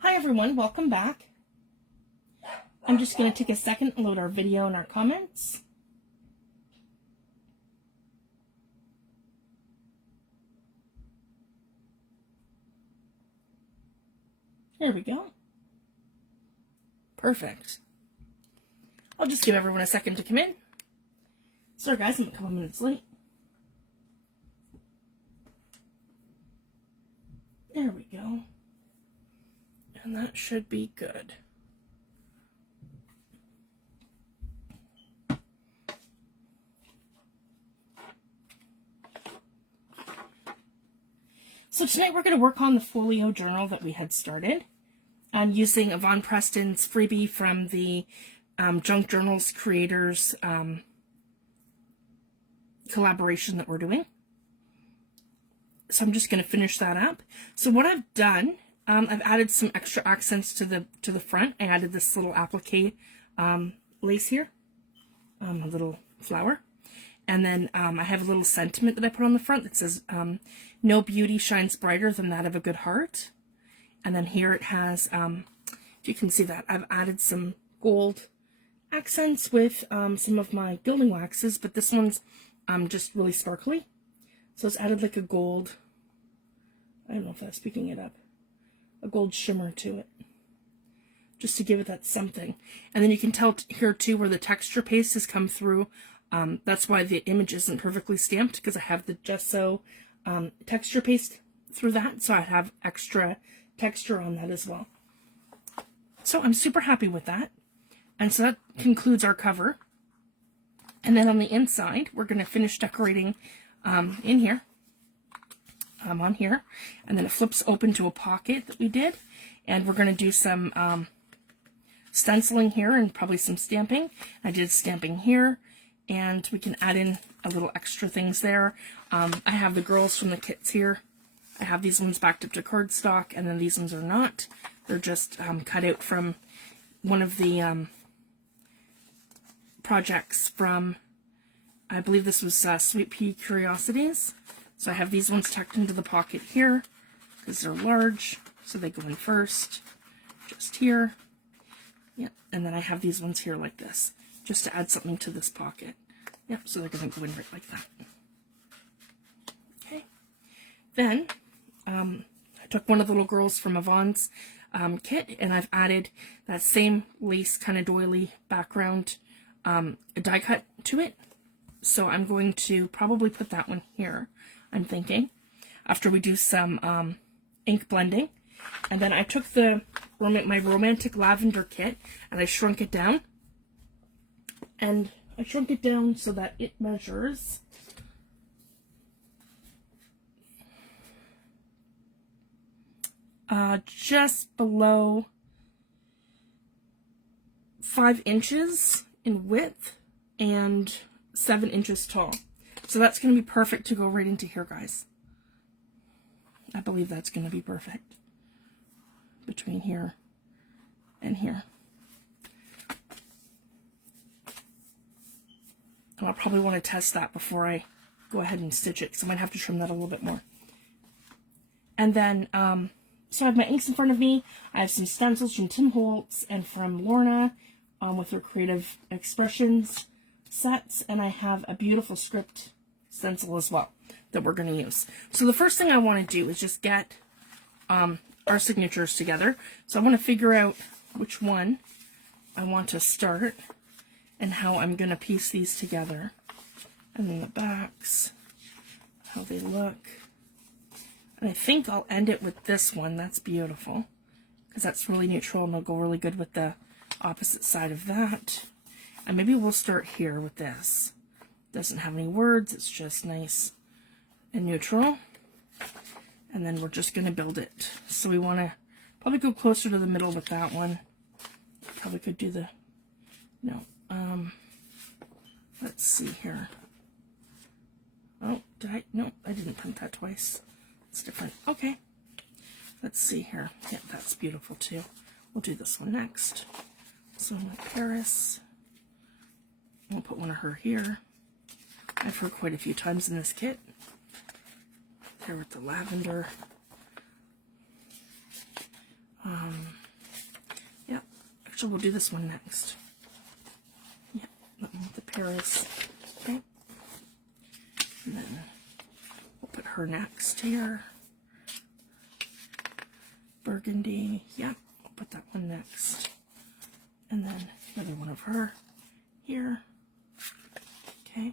Hi everyone, welcome back. I'm just going to take a second and load our video and our comments. There we go. Perfect. I'll just give everyone a second to come in. Sorry guys, I'm a couple minutes late. There we go. And that should be good. So tonight we're going to work on the folio journal that we had started. I'm using Yvonne Prsstons Freebie from the Junk Journals Creators collaboration that we're doing. So I'm just going to finish that up. So what I've done, I've added some extra accents to the front. I added this little applique lace here, a little flower. And then I have a little sentiment that I put on the front that says, no beauty shines brighter than that of a good heart. And then here it has, if you can see that, I've added some gold accents with some of my gilding waxes, but this one's just really sparkly. So it's added like a gold, I don't know if that's picking it up, a gold shimmer to it, just to give it that something. And then you can tell here too where the texture paste has come through. That's why the image isn't perfectly stamped, because I have the gesso texture paste through that, so I have extra texture on that as well. So I'm super happy with that. And so that concludes our cover. And then on the inside, we're going to finish decorating in here, on here, and then it flips open to a pocket that we did. And we're going to do some stenciling here and probably some stamping. I did stamping here. And we can add in a little extra things there. I have the girls from the kits here. I have these ones backed up to cardstock, and then these ones are not. They're just cut out from one of the projects from, I believe this was Sweet Pea Curiosities. So I have these ones tucked into the pocket here because they're large, so they go in first, just here. Yep, and then I have these ones here like this, just to add something to this pocket. Yep, so they're going to go in right like that. Okay. Then, I took one of the little girls from Yvonne's kit, and I've added that same lace kind of doily background die cut to it. So I'm going to probably put that one here, I'm thinking, after we do some ink blending. And then I took my Romantic Lavender kit, and I shrunk it down. And I shrunk it down so that it measures just below 5 inches in width and 7 inches tall. So that's going to be perfect to go right into here, guys. I believe that's going to be perfect between here and here. And I'll probably want to test that before I go ahead and stitch it, because I might have to trim that a little bit more. And then, so I have my inks in front of me. I have some stencils from Tim Holtz and from Lorna with her Creative Expressions sets. And I have a beautiful script stencil as well that we're going to use. So the first thing I want to do is just get our signatures together. So I want to figure out which one I want to start and how I'm going to piece these together. And then the backs, how they look. And I think I'll end it with this one. That's beautiful, because that's really neutral and it'll go really good with the opposite side of that. And maybe we'll start here with this. Doesn't have any words, it's just nice and neutral. And then we're just going to build it. So we want to probably go closer to the middle with that one. Probably could do the, no. Let's see here. Oh, did I? No, I didn't print that twice. It's different. Okay. Let's see here. Yeah, that's beautiful too. We'll do this one next. So Paris. We'll put one of her here. I've heard quite a few times in this kit. There with the lavender. Actually, we'll do this one next. Yeah, that one with the Paris. Okay. And then we'll put her next here. Burgundy. Yeah, we'll put that one next. And then another one of her here. Okay.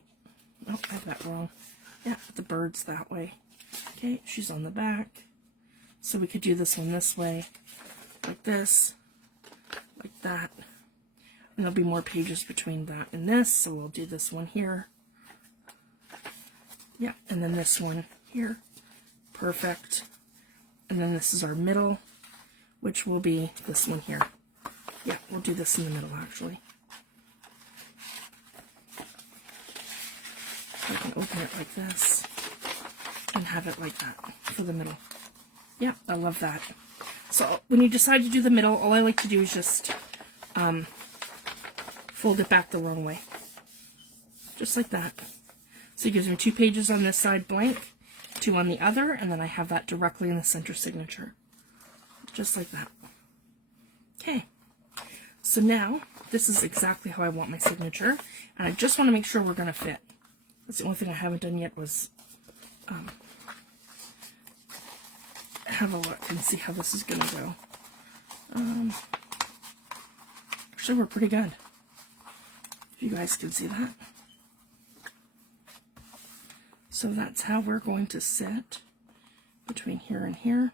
Oh, I have that wrong. Yeah, put the birds that way. Okay, she's on the back. So we could do this one this way, like this, like that. And there'll be more pages between that and this, so we'll do this one here. Yeah, and then this one here. Perfect. And then this is our middle, which will be this one here. Yeah, we'll do this in the middle, actually. So I can open it like this and have it like that for the middle. Yeah, I love that. So when you decide to do the middle, all I like to do is just fold it back the wrong way. Just like that. So it gives me 2 pages on this side blank, 2 on the other, and then I have that directly in the center signature. Just like that. Okay. So now, this is exactly how I want my signature, and I just want to make sure we're going to fit. That's the only thing I haven't done yet was have a look and see how this is going to go. Actually, we're pretty good. If you guys can see that. So that's how we're going to sit between here and here.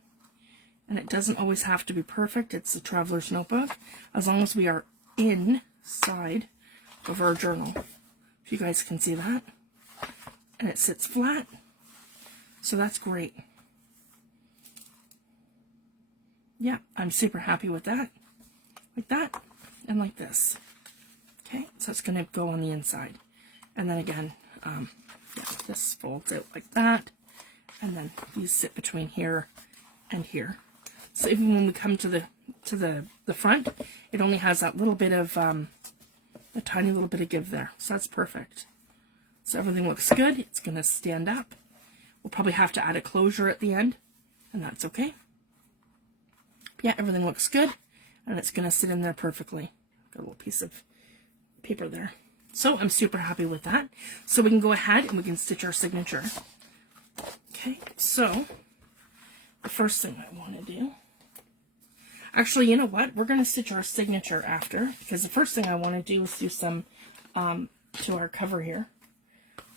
And it doesn't always have to be perfect. It's a traveler's notebook. As long as we are inside of our journal. If you guys can see that. And it sits flat. So that's great. Yeah, I'm super happy with that. Like that and like this. Okay, so it's going to go on the inside. And then again, yeah, this folds out like that. And then these sit between here and here. So even when we come to the front, it only has that little bit of, a tiny little bit of give there. So that's perfect. So everything looks good. It's going to stand up. We'll probably have to add a closure at the end, and that's okay. Yeah, everything looks good, and it's going to sit in there perfectly. Got a little piece of paper there. So I'm super happy with that. So we can go ahead and we can stitch our signature. Okay, so the first thing I want to do, actually, you know what? We're going to stitch our signature after, because the first thing I want to do is do some, to our cover here,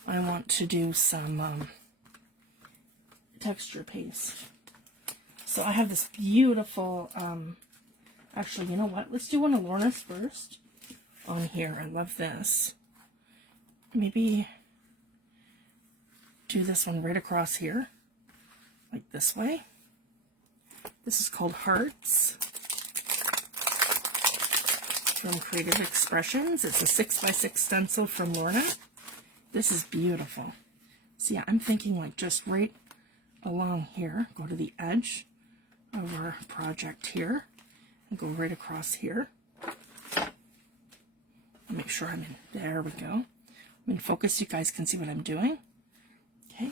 I want to do some texture paste. So I have this beautiful, actually, you know what? Let's do one of Lorna's first on here. I love this. Maybe do this one right across here, like this way. This is called Hearts from Creative Expressions. It's a 6x6 stencil from Lorna. This is beautiful. So yeah, I'm thinking like just right along here, go to the edge of our project here, and go right across here. Make sure I'm in, there we go. I'm in focus so you guys can see what I'm doing. Okay.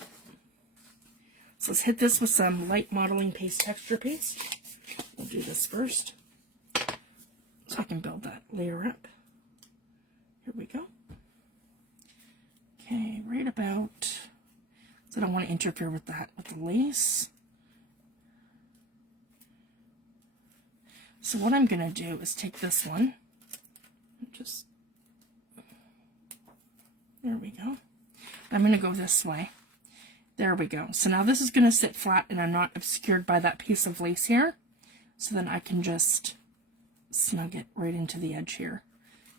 So let's hit this with some light modeling paste texture paste. We'll do this first, so I can build that layer up. Here we go. Okay, right about, so I don't want to interfere with that, with the lace. So what I'm going to do is take this one, and just, there we go. I'm going to go this way. There we go. So now this is going to sit flat and I'm not obscured by that piece of lace here. So then I can just snug it right into the edge here.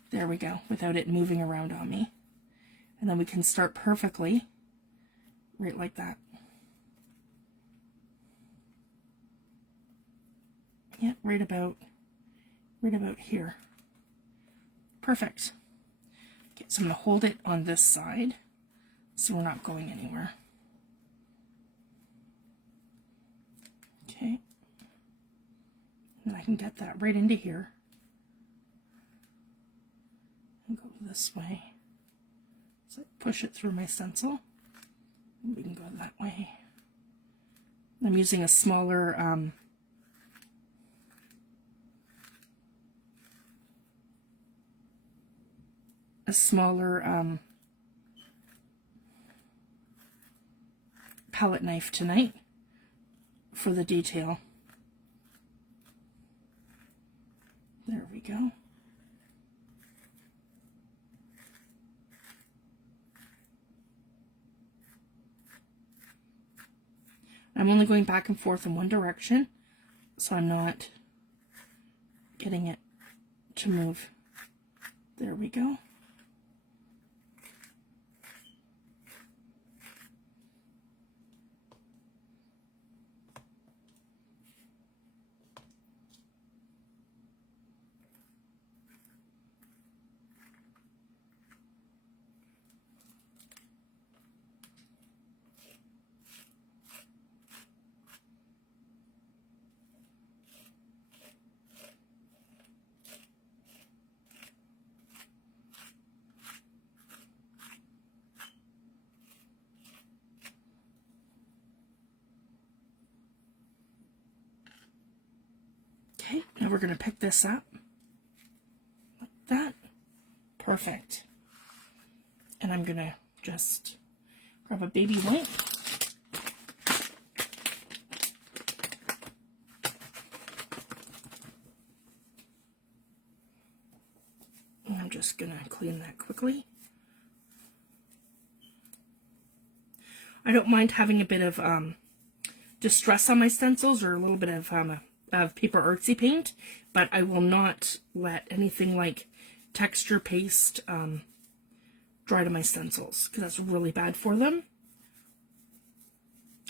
There we go, without it moving around on me. And then we can start perfectly right like that. Yeah, right about here. Perfect. Okay, so I'm going to hold it on this side so we're not going anywhere. Okay. And I can get that right into here. And go this way. So I push it through my stencil. And we can go that way. I'm using a smaller a smaller palette knife tonight for the detail. There we go. I'm only going back and forth in one direction, so I'm not getting it to move. There we go. Okay, now we're going to pick this up like that. Perfect. And I'm going to just grab a baby wipe. And I'm just going to clean that quickly. I don't mind having a bit of distress on my stencils, or a little bit of paper artsy paint, but I will not let anything like texture paste dry to my stencils, because that's really bad for them,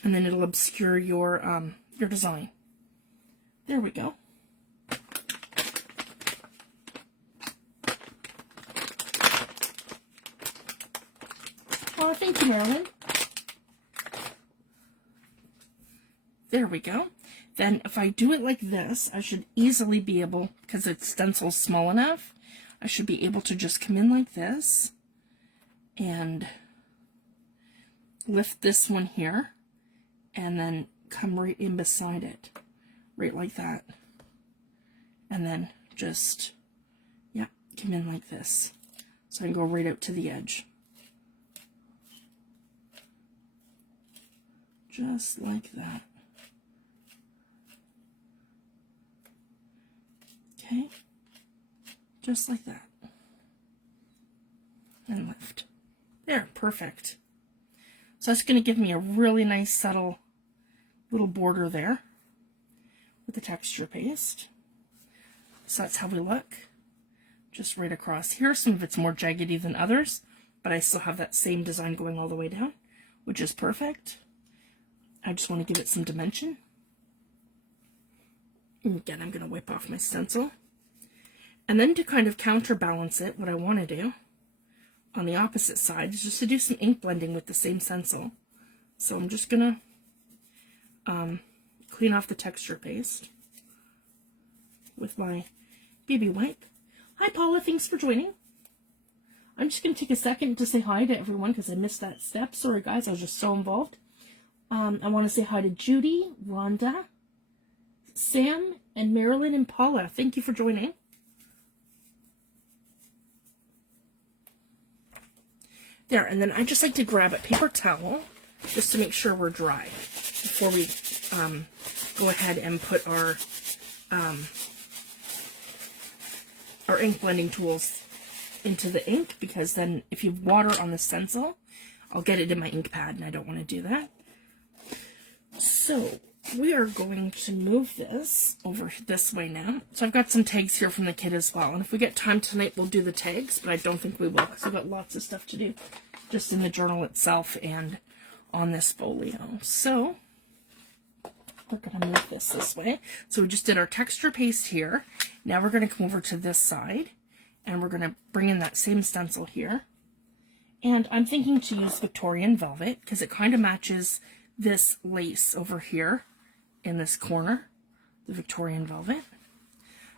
and then it'll obscure your design. There we go. Oh, thank you, Marilyn. There we go. Then if I do it like this, I should easily be able, because it's stencil small enough, I should be able to just come in like this and lift this one here and then come right in beside it, right like that. And then just, yeah, come in like this. So I can go right out to the edge. Just like that. Okay, just like that, and lift. There, perfect. So that's going to give me a really nice subtle little border there with the texture paste. So that's how we look, just right across here. Some of it's more jaggedy than others, but I still have that same design going all the way down, which is perfect. I just want to give it some dimension. Again, I'm going to wipe off my stencil. And then to kind of counterbalance it, what I want to do on the opposite side is just to do some ink blending with the same stencil. So I'm just going to clean off the texture paste with my BB wipe. Hi Paula, thanks for joining. I'm just going to take a second to say hi to everyone because I missed that step. Sorry guys, I was just so involved. I want to say hi to Judy, Rhonda, Sam, and Marilyn and Paula. Thank you for joining. There, and then I just like to grab a paper towel just to make sure we're dry before we go ahead and put our ink blending tools into the ink, because then if you have water on the stencil, I'll get it in my ink pad, and I don't want to do that. So we are going to move this over this way now. So I've got some tags here from the kit as well. And if we get time tonight, we'll do the tags, but I don't think we will. So I've got lots of stuff to do just in the journal itself and on this folio. So we're going to move this way. So we just did our texture paste here. Now we're going to come over to this side and we're going to bring in that same stencil here. And I'm thinking to use Victorian Velvet because it kind of matches this lace over here in this corner, the Victorian Velvet.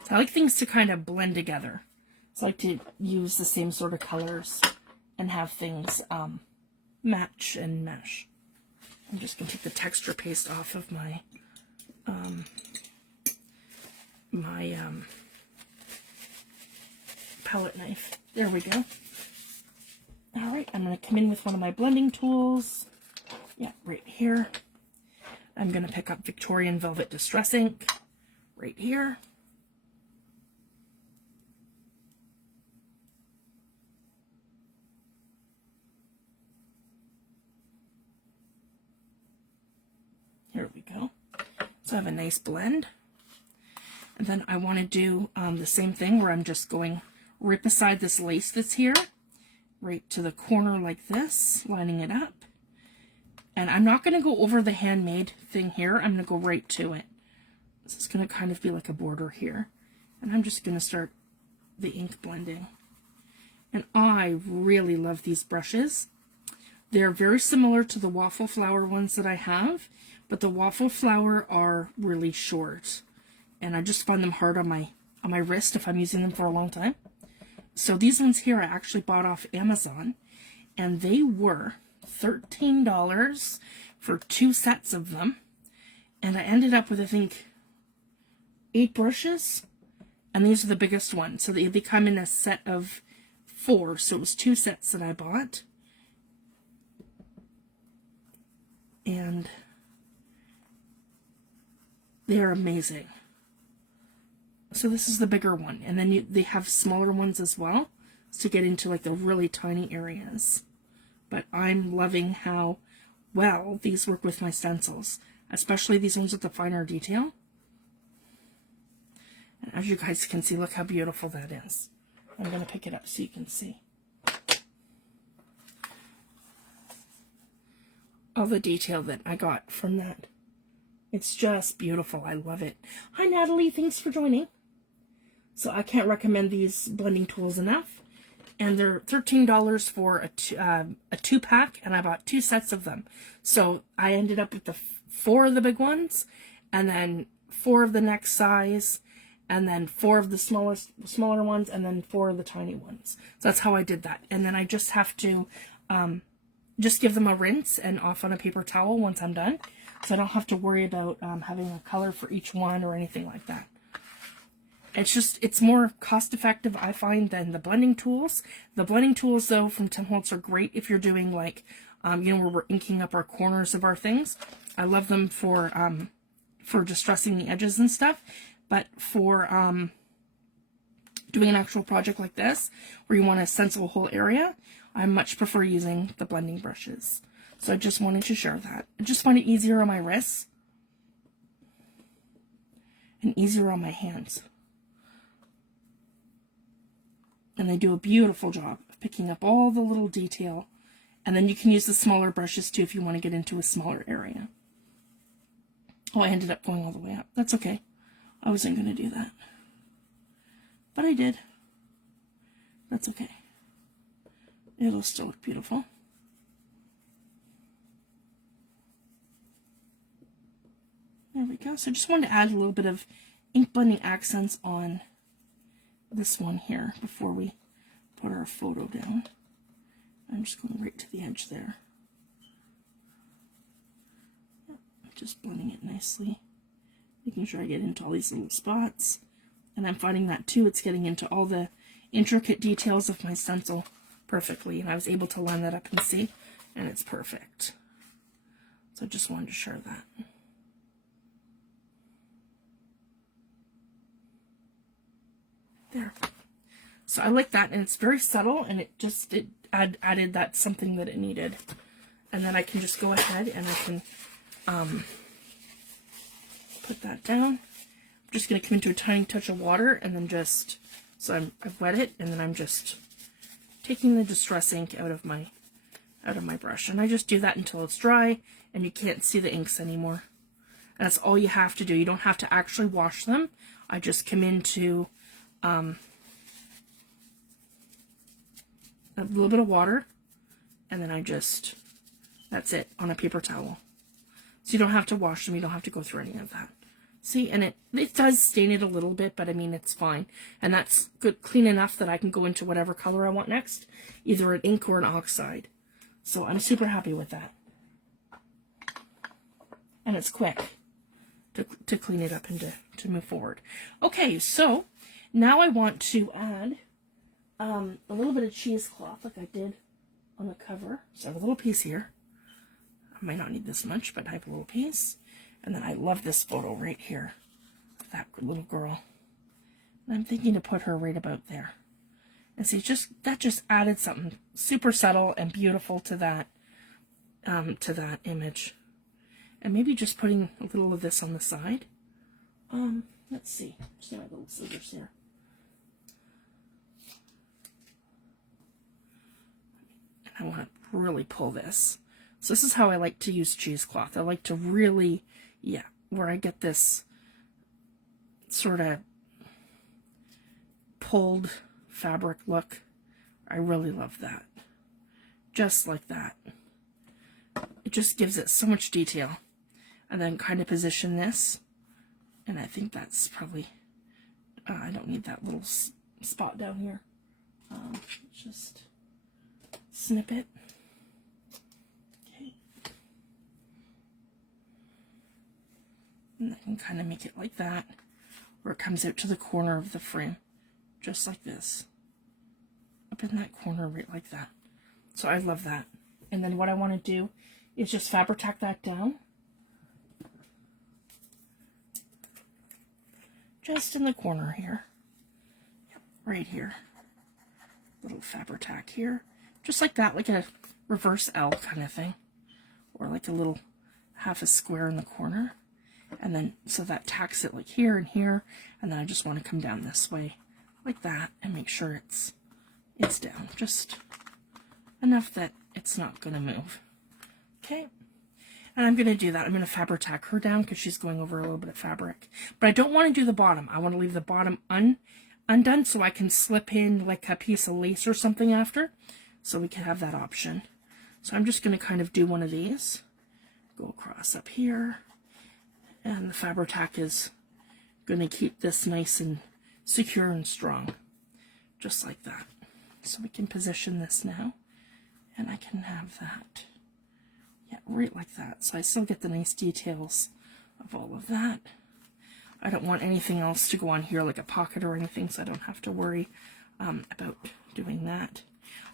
So I like things to kind of blend together. So I like to use the same sort of colors and have things match and mesh. I'm just going to take the texture paste off of my palette knife. There we go. All right, I'm going to come in with one of my blending tools. Yeah, right here. I'm going to pick up Victorian Velvet Distress ink right here. Here we go. So I have a nice blend. And then I want to do the same thing where I'm just going right beside this lace that's here, right to the corner like this, lining it up. And I'm not going to go over the handmade thing here. I'm going to go right to it. This is going to kind of be like a border here. And I'm just going to start the ink blending. And I really love these brushes. They're very similar to the waffle flower ones that I have, but the waffle flower are really short. And I just find them hard on my wrist if I'm using them for a long time. So these ones here I actually bought off Amazon, and they were $13 for 2 sets of them. And I ended up with, I think, 8 brushes, and these are the biggest ones. So they come in a set of 4, so it was 2 sets that I bought. And they're amazing. So this is the bigger one, and then they have smaller ones as well to get into like the really tiny areas. But I'm loving how well these work with my stencils, especially these ones with the finer detail. And as you guys can see, look how beautiful that is. I'm going to pick it up so you can see all the detail that I got from that. It's just beautiful. I love it. Hi, Natalie. Thanks for joining. So I can't recommend these blending tools enough. And they're $13 for a 2-pack, and I bought 2 sets of them. So I ended up with the 4 of the big ones, and then 4 of the next size, and then 4 of the smaller ones, and then 4 of the tiny ones. So that's how I did that. And then I just have to just give them a rinse and off on a paper towel once I'm done. So I don't have to worry about having a color for each one or anything like that. It's more cost effective, I find, than the blending tools. The blending tools, though, from Tim Holtz are great if you're doing like, you know, where we're inking up our corners of our things. I love them for distressing the edges and stuff. But for doing an actual project like this, where you want to stencil a whole area, I much prefer using the blending brushes. So I just wanted to share that. I just find it easier on my wrists and easier on my hands. And they do a beautiful job of picking up all the little detail. And then you can use the smaller brushes too if you want to get into a smaller area. Oh, I ended up going all the way up. That's okay. I wasn't going to do that. But I did. That's okay. It'll still look beautiful. There we go. So I just wanted to add a little bit of ink blending accents on this one here before we put our photo down. I'm just going right to the edge there. Just blending it nicely. Making sure I get into all these little spots. And I'm finding that too, it's getting into all the intricate details of my stencil perfectly. And I was able to line that up and see, and it's perfect. So I just wanted to share that. There. So I like that, and it's very subtle, and it added that something that it needed. And then I can just go ahead and I can put that down. I'm just going to come into a tiny touch of water, and then just, so I've wet it, and then I'm just taking the distress ink out of my brush. And I just do that until it's dry, and you can't see the inks anymore. And that's all you have to do. You don't have to actually wash them. I just come into a little bit of water, and then I just, that's it, on a paper towel. So you don't have to wash them, you don't have to go through any of that. See, and it does stain it a little bit, but I mean, it's fine. And that's good, clean enough that I can go into whatever color I want next, either an ink or an oxide. So I'm super happy with that. And it's quick to clean it up and to move forward. Okay, so now I want to add a little bit of cheesecloth like I did on the cover. So I have a little piece here. I might not need this much, but I have a little piece. And then I love this photo right here. That little girl. And I'm thinking to put her right about there. And see, that just added something super subtle and beautiful to that image. And maybe just putting a little of this on the side. Let's see. Just get my little scissors here. And I want to really pull this. So this is how I like to use cheesecloth. I like to really, yeah, where I get this sort of pulled fabric look. I really love that. Just like that. It just gives it so much detail. And then kind of position this. And I think that's probably, I don't need that little spot down here. Just snip it. Okay. And I can kind of make it like that, where it comes out to the corner of the frame. Just like this. Up in that corner right like that. So I love that. And then what I want to do is just fabric tack that down. Just in the corner here. Yep, right here. Little fabric tack here. Just like that, like a reverse L kind of thing. Or like a little half a square in the corner. And then, so that tacks it like here and here. And then I just want to come down this way. Like that. And make sure it's down. Just enough that it's not going to move. Okay. And I'm going to do that. I'm going to fabric tack her down because she's going over a little bit of fabric. But I don't want to do the bottom. I want to leave the bottom undone so I can slip in like a piece of lace or something after. So we can have that option. So I'm just going to kind of do one of these. Go across up here. And the fabric tack is going to keep this nice and secure and strong. Just like that. So we can position this now. And I can have that. Yeah, right like that. So I still get the nice details of all of that. I don't want anything else to go on here like a pocket or anything, so I don't have to worry about doing that.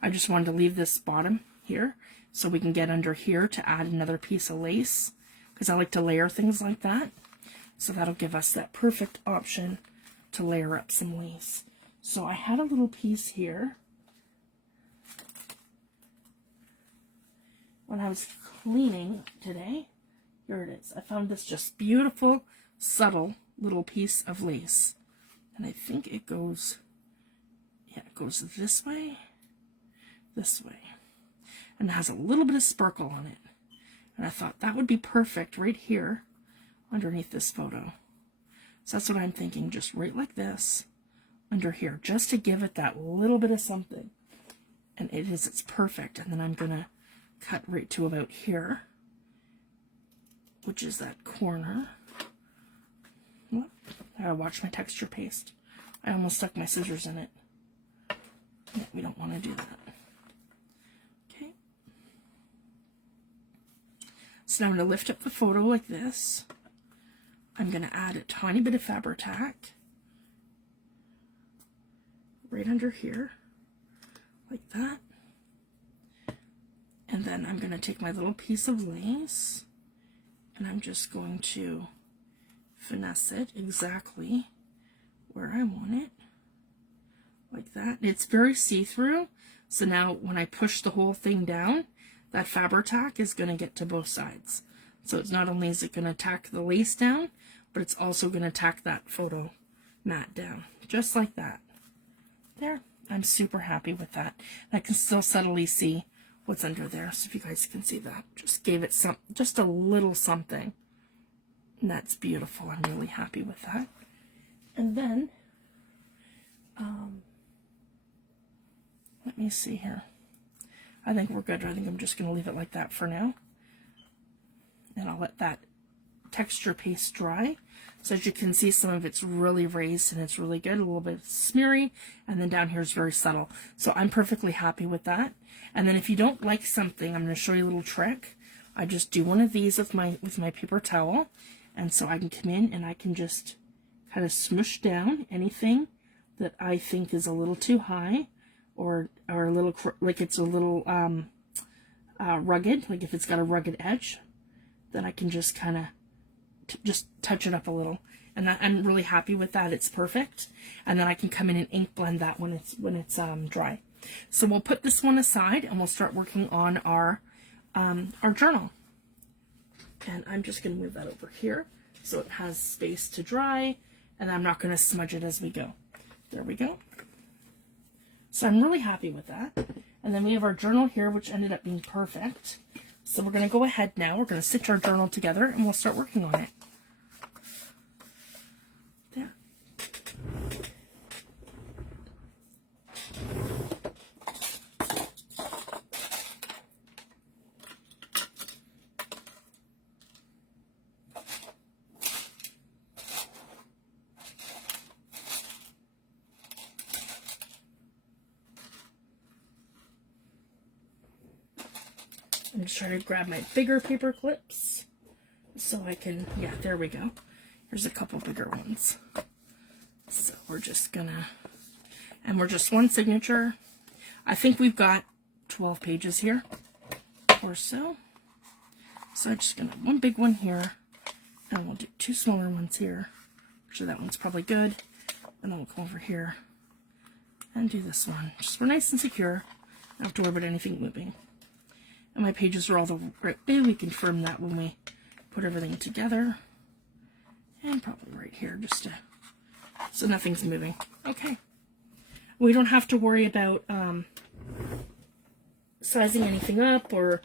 I just wanted to leave this bottom here so we can get under here to add another piece of lace, because I like to layer things like that. So that'll give us that perfect option to layer up some lace. So I had a little piece here. When I was cleaning today, here it is. I found this just beautiful, subtle little piece of lace. And I think it goes, yeah, it goes this way, and it has a little bit of sparkle on it. And I thought that would be perfect right here underneath this photo. So that's what I'm thinking, just right like this under here, just to give it that little bit of something. And it's perfect. And then I'm going to cut right to about here, which is that corner. Whoop. I gotta watch my texture paste. I almost stuck my scissors in it. Yeah, we don't want to do that. Okay. So now I'm going to lift up the photo like this. I'm going to add a tiny bit of fabric tack right under here, like that. And then I'm going to take my little piece of lace and I'm just going to finesse it exactly where I want it, like that. It's very see-through, so now when I push the whole thing down, that fabric tack is going to get to both sides. So it's not only is it going to tack the lace down, but it's also going to tack that photo mat down, just like that. There, I'm super happy with that. I can still subtly see what's under there, so if you guys can see that, just gave it just a little something, and that's beautiful. I'm really happy with that. And then let me see here. I think we're good. I think I'm just going to leave it like that for now, and I'll let that texture paste dry. So as you can see, some of it's really raised and it's really good, a little bit smeary, and then down here is very subtle. So I'm perfectly happy with that. And then if you don't like something, I'm going to show you a little trick. I just do one of these with my paper towel, and so I can come in and I can just kind of smush down anything that I think is a little too high, or a little, like it's a little rugged, like if it's got a rugged edge, then I can just kind of just touch it up a little. And that, I'm really happy with that. It's perfect. And then I can come in and ink blend that when it's dry. So we'll put this one aside and we'll start working on our journal. And I'm just going to move that over here so it has space to dry, and I'm not going to smudge it as we go. There we go. So I'm really happy with that. And then we have our journal here, which ended up being perfect. So we're going to go ahead now. We're going to stitch our journal together and we'll start working on it. There. I'm just trying to grab my bigger paper clips so I can, yeah, there we go. Here's a couple bigger ones. So we're just gonna, and we're just one signature. I think we've got 12 pages here or so. So I'm just gonna, one big one here, and we'll do two smaller ones here. Actually, that one's probably good. And then we'll come over here and do this one. Just we're nice and secure. I don't have to worry about anything moving. And my pages are all the right way. We confirm that when we put everything together. And probably right here, just to, so nothing's moving. Okay. We don't have to worry about sizing anything up or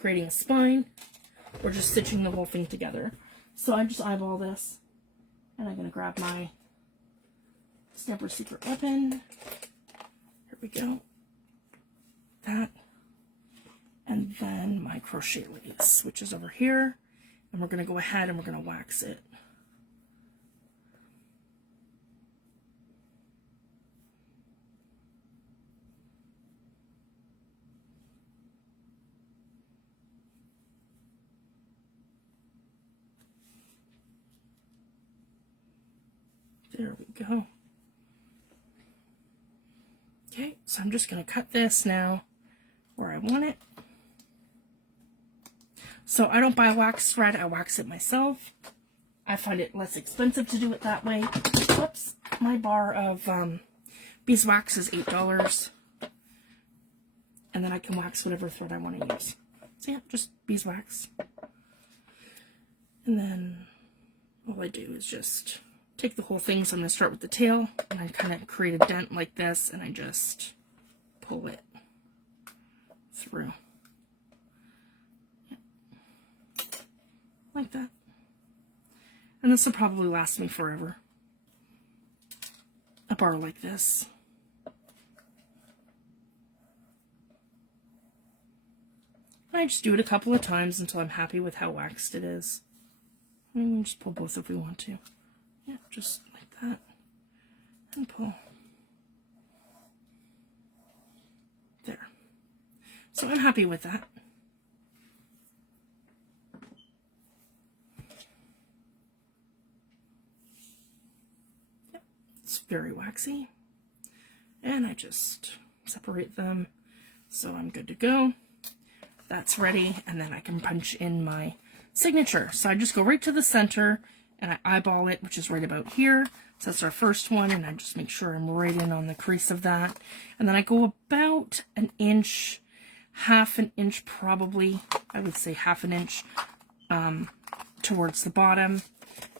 creating a spine. We're just stitching the whole thing together. So I just eyeball this. And I'm going to grab my Stamper Secret Weapon. Here we go. That. And then my crochet lace, which is over here. And we're going to go ahead and we're going to wax it. There we go. Okay, so I'm just going to cut this now where I want it. So I don't buy a wax thread, I wax it myself. I find it less expensive to do it that way. Whoops, my bar of beeswax is $8. And then I can wax whatever thread I want to use. So yeah, just beeswax. And then all I do is just take the whole thing. So I'm going to start with the tail, and I kind of create a dent like this, and I just pull it through. Like that. And this will probably last me forever. A bar like this. And I just do it a couple of times until I'm happy with how waxed it is. And we can just pull both if we want to. Yeah, just like that. And pull. There. So I'm happy with that. It's very waxy, and I just separate them so I'm good to go. That's ready, and then I can punch in my signature. So I just go right to the center and I eyeball it, which is right about here. So that's our first one, and I just make sure I'm right in on the crease of that. And then I go about an inch, half an inch probably, I would say half an inch towards the bottom,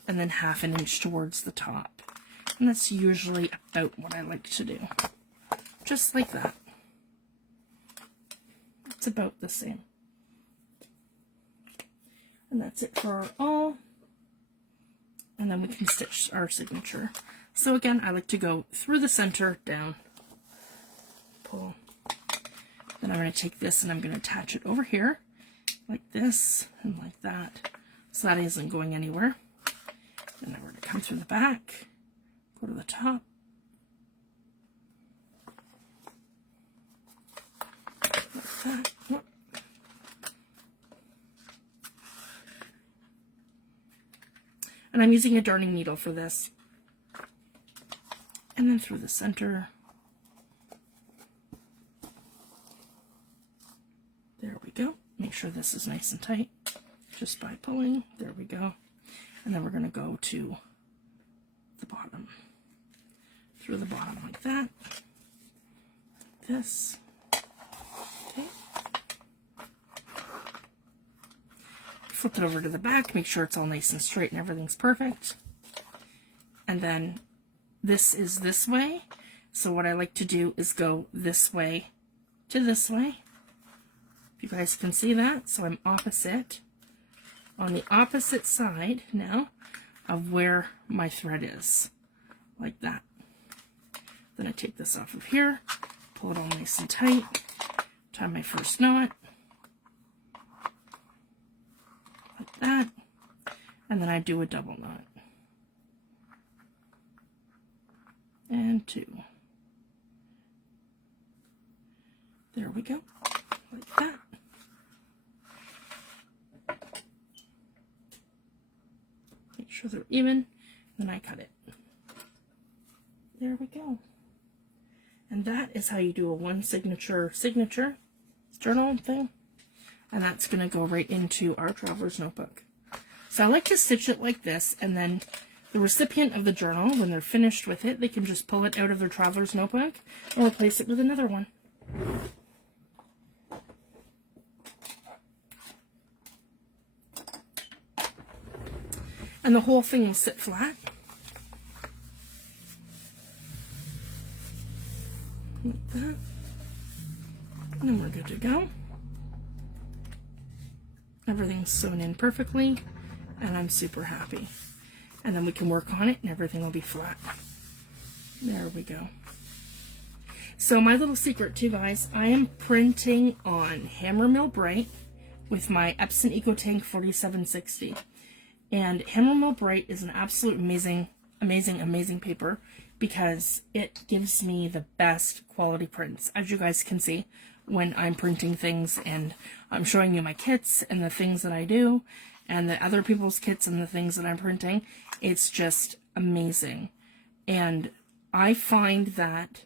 and then half an inch towards the top. And that's usually about what I like to do. Just like that. It's about the same. And that's it for our all. And then we can stitch our signature. So again, I like to go through the center, down, pull. Then I'm going to take this and I'm going to attach it over here, like this and like that. So that isn't going anywhere. Then I'm going to come through the back. Go to the top. Like that. Whoop. And I'm using a darning needle for this. And then through the center. There we go. sure this is nice and tight just by pulling. There we go. And then we're going to go to the bottom, through the bottom like that. This. Okay. Flip it over to the back, make sure it's all nice and straight and everything's perfect. And then this is this way. So what I like to do is go this way to this way. If you guys can see that. So I'm opposite, on the opposite side now of where my thread is, like that. Then I take this off of here, pull it all nice and tight, tie my first knot, like that, and then I do a double knot. And 2. There we go, like that. Make sure they're even, then I cut it. There we go. And that is how you do a one signature journal thing. And that's going to go right into our traveler's notebook. So I like to stitch it like this, and then the recipient of the journal, when they're finished with it, they can just pull it out of their traveler's notebook and replace it with another one. And the whole thing will sit flat. Like that. And then we're good to go. Everything's sewn in perfectly, and I'm super happy. And then we can work on it and everything will be flat. There we go. So my little secret too, guys, I am printing on Hammermill Bright with my Epson EcoTank 4760. And Hammermill Bright is an absolute amazing paper because it gives me the best quality prints, as you guys can see when I'm printing things and I'm showing you my kits and the things that I do and the other people's kits and the things that I'm printing. It's just amazing. And I find that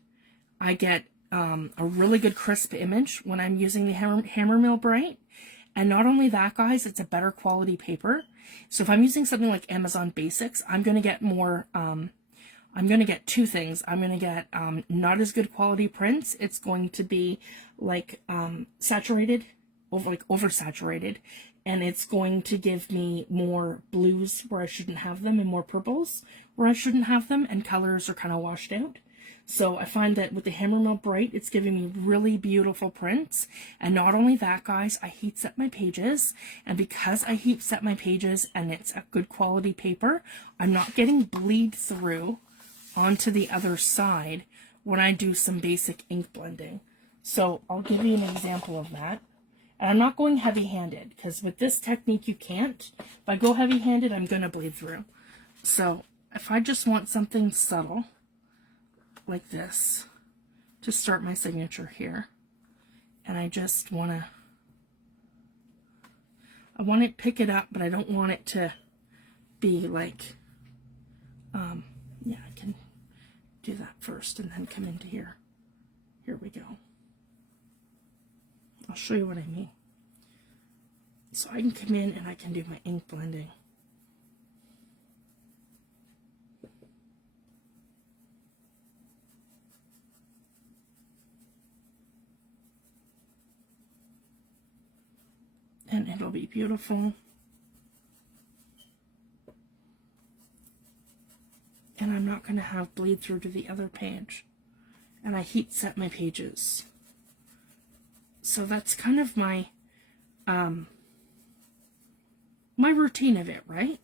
I get a really good crisp image when I'm using the Hammermill Bright. And not only that, guys, it's a better quality paper. So if I'm using something like Amazon Basics, I'm going to get more, I'm going to get two things. I'm going to get not as good quality prints. It's going to be like saturated, oversaturated. And it's going to give me more blues where I shouldn't have them and more purples where I shouldn't have them, and colors are kind of washed out. So I find that with the Hammermill Bright, it's giving me really beautiful prints. And not only that, guys, I heat set my pages. And because I heat set my pages and it's a good quality paper, I'm not getting bleed through onto the other side when I do some basic ink blending. So I'll give you an example of that. And I'm not going heavy-handed, because with this technique you can't. If I go heavy-handed, I'm going to bleed through. So if I just want something subtle, like this, to start my signature here, and I just want to, I want to pick it up, but I don't want it to be like, yeah, I can do that first and then come into here. Here we go. I'll show you what I mean. So I can come in and I can do my ink blending. And it'll be beautiful. And I'm not going to have bleed through to the other page. And I heat set my pages. So that's kind of my my routine of it, right?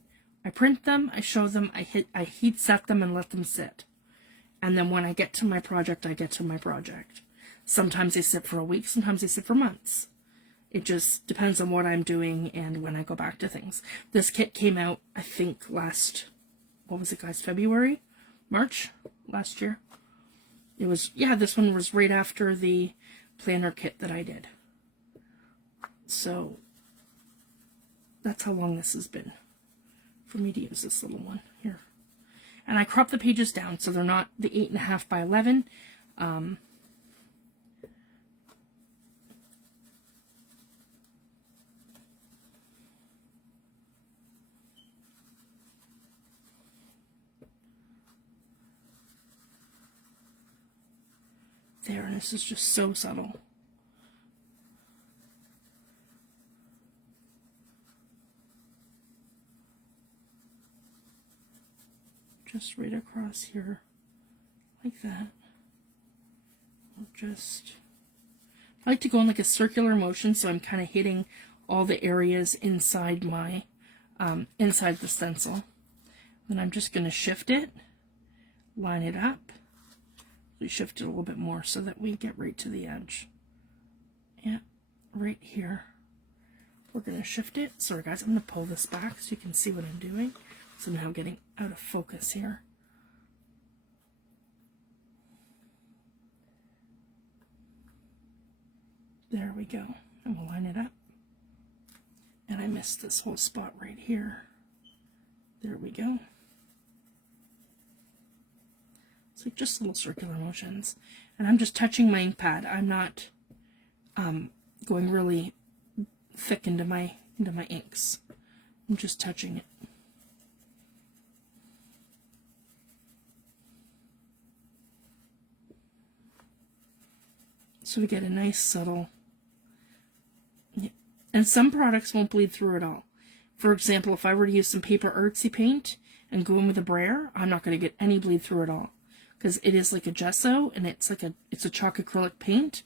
I print them, I show them, I heat set them and let them sit. And then when I get to my project, I get to my project. Sometimes they sit for a week, sometimes they sit for months. It just depends on what I'm doing and when I go back to things. This kit came out, I think, last, what was it, guys, February? March? Last year? It was, yeah, this one was right after the planner kit that I did. So that's how long this has been for me to use this little one here. And I crop the pages down so they're not the 8.5 by 11. There, and this is just so subtle. Just right across here, like that. I'll just, I like to go in like a circular motion, so I'm kind of hitting all the areas inside my, inside the stencil. Then I'm just going to shift it, line it up. We shift it a little bit more so that we get right to the edge. Yeah, right here. We're going to shift it. Sorry guys, I'm going to pull this back so you can see what I'm doing. So now I'm getting out of focus here. There we go. And we'll line it up. And I missed this whole spot right here. There we go. It's like just little circular motions. And I'm just touching my ink pad. I'm not going really thick into my inks. I'm just touching it. So we get a nice subtle, yeah. And some products won't bleed through at all. For example, if I were to use some paper artsy paint and go in with a brayer, I'm not going to get any bleed through at all, because it is like a gesso, and it's a chalk acrylic paint,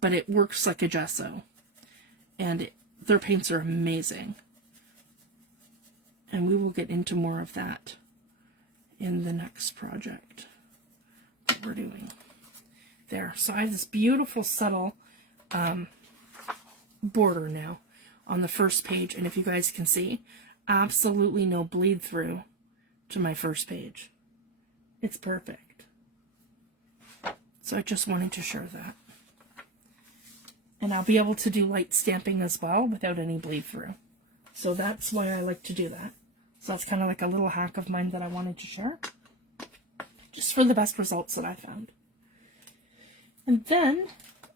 but it works like a gesso, and their paints are amazing. And we will get into more of that in the next project that we're doing. There, so I have this beautiful subtle border now on the first page, and if you guys can see, absolutely no bleed through to my first page. It's perfect. So I just wanted to share that. And I'll be able to do light stamping as well without any bleed through. So that's why I like to do that. So that's kind of like a little hack of mine that I wanted to share, just for the best results that I found. And then,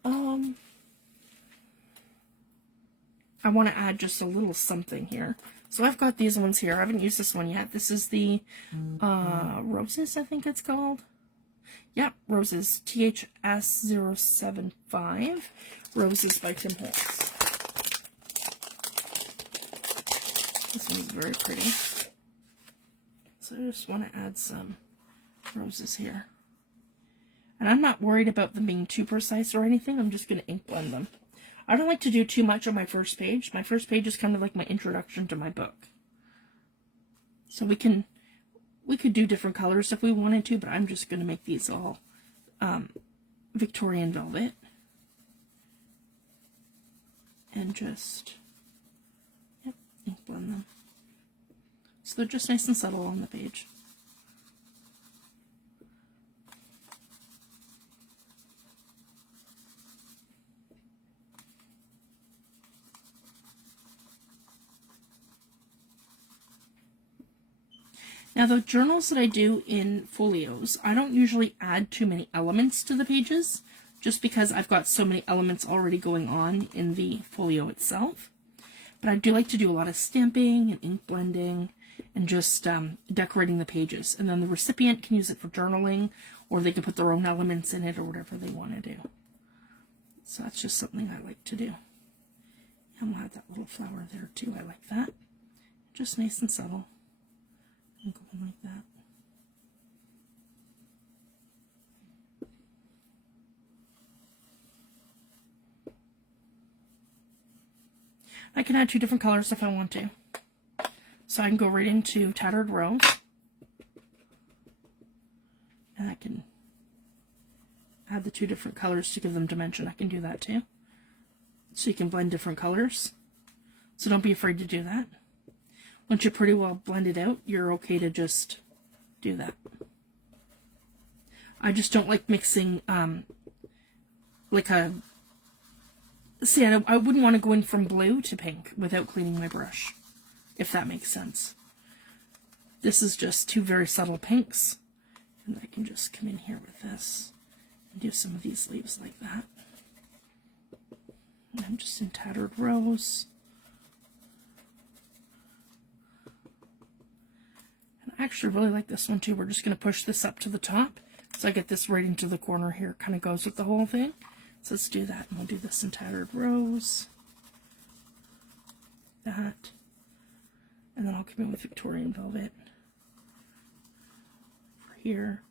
I want to add just a little something here. So I've got these ones here. I haven't used this one yet. This is the Roses, I think it's called. Yep, Roses. THS075. Roses by Tim Holtz. This one is very pretty. So I just want to add some roses here. And I'm not worried about them being too precise or anything. I'm just going to ink blend them. I don't like to do too much on my first page. My first page is kind of like my introduction to my book. So we could do different colors if we wanted to, but I'm just going to make these all Victorian Velvet. And just, yep, ink blend them. So they're just nice and subtle on the page. Now the journals that I do in folios, I don't usually add too many elements to the pages, just because I've got so many elements already going on in the folio itself. But I do like to do a lot of stamping and ink blending and just decorating the pages. And then the recipient can use it for journaling, or they can put their own elements in it or whatever they want to do. So that's just something I like to do. And we'll add that little flower there too. I like that. Just nice and subtle. And going like that. I can add two different colors if I want to. So I can go right into Tattered Rose. And I can add the two different colors to give them dimension. I can do that too. So you can blend different colors. So don't be afraid to do that. Once you're pretty well blended out, you're okay to just do that. I just don't like mixing, like a, see, I wouldn't want to go in from blue to pink without cleaning my brush, if that makes sense. This is just two very subtle pinks, and I can just come in here with this and do some of these leaves like that. And I'm just in Tattered Rose. I actually really like this one too. We're just going to push this up to the top So I get this right into the corner here. Kind of goes with the whole thing. So let's do that. And we'll do this in Tattered Rose. That. And then I'll come in with Victorian Velvet. For here.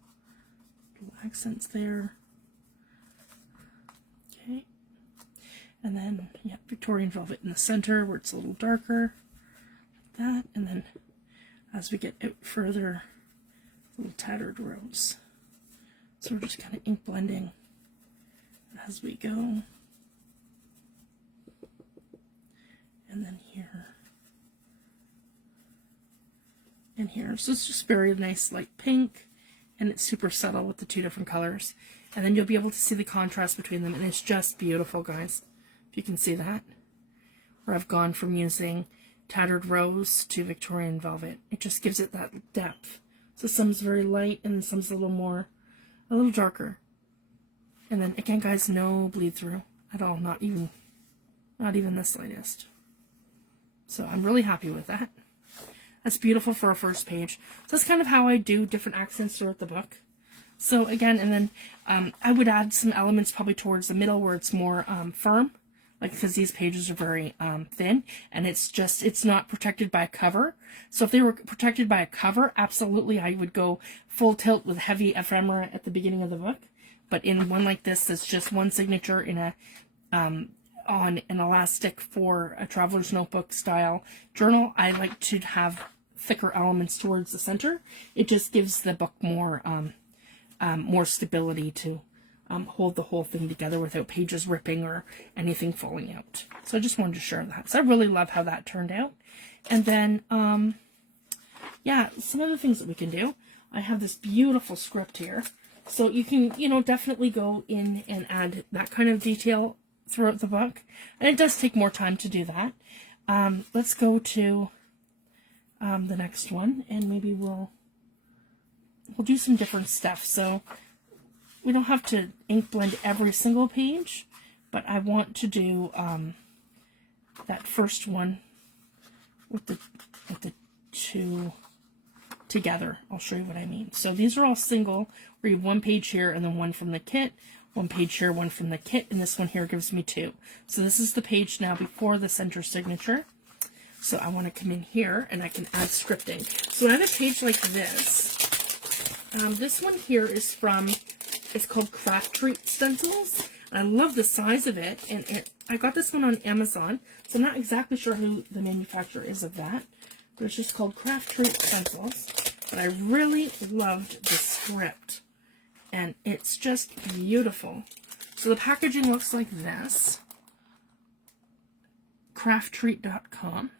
Little accents there. Okay. And then, yeah, Victorian Velvet in the center where it's a little darker. Like that. And then as we get out further, a little Tattered Rose. So we're just kind of ink blending as we go. And then here. And here. So it's just very nice light pink. And it's super subtle with the two different colors. And then you'll be able to see the contrast between them. And it's just beautiful, guys. If you can see that. Where I've gone from using Tattered Rose to Victorian Velvet. It just gives it that depth. So some's very light and some's a little darker. And then again, guys, no bleed through at all. Not even the slightest. So I'm really happy with that. That's beautiful for a first page. So that's kind of how I do different accents throughout the book. So again, and then I would add some elements probably towards the middle where it's more firm. Like, because these pages are very thin, and it's not protected by a cover. So if they were protected by a cover, absolutely I would go full tilt with heavy ephemera at the beginning of the book. But in one like this, that's just one signature in a on an elastic for a traveler's notebook style journal, I like to have thicker elements towards the center. It just gives the book more more stability to hold the whole thing together without pages ripping or anything falling out. So I just wanted to share that. So I really love how that turned out. And then, yeah, some other things that we can do. I have this beautiful script here. So you can, you know, definitely go in and add that kind of detail throughout the book. And it does take more time to do that. Let's go to the next one, and maybe we'll do some different stuff. So we don't have to ink blend every single page, but I want to do that first one with the two together. I'll show you what I mean. So these are all single, where you have one page here and then one from the kit, one page here, one from the kit, and this one here gives me two. So this is the page now before the center signature. So I want to come in here and I can add scripting. So I have a page like this. This one here is from, it's called Craft Treat Stencils. I love the size of it, and I got this one on Amazon, so I'm not exactly sure who the manufacturer is of that, but it's just called Craft Treat Stencils. But I really loved the script, and it's just beautiful. So the packaging looks like this. crafttreat.com.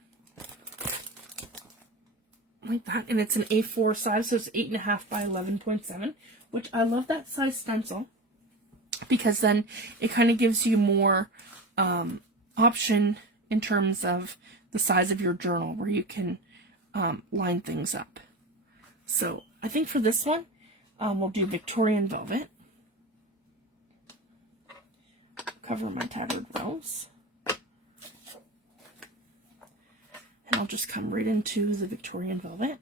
Like that, and it's an A4 size, so it's 8.5 by 11.7, which I love that size stencil, because then it kind of gives you more option in terms of the size of your journal, where you can line things up. So I think for this one, we'll do Victorian Velvet. Cover my Tattered Rose. And I'll just come right into the Victorian Velvet.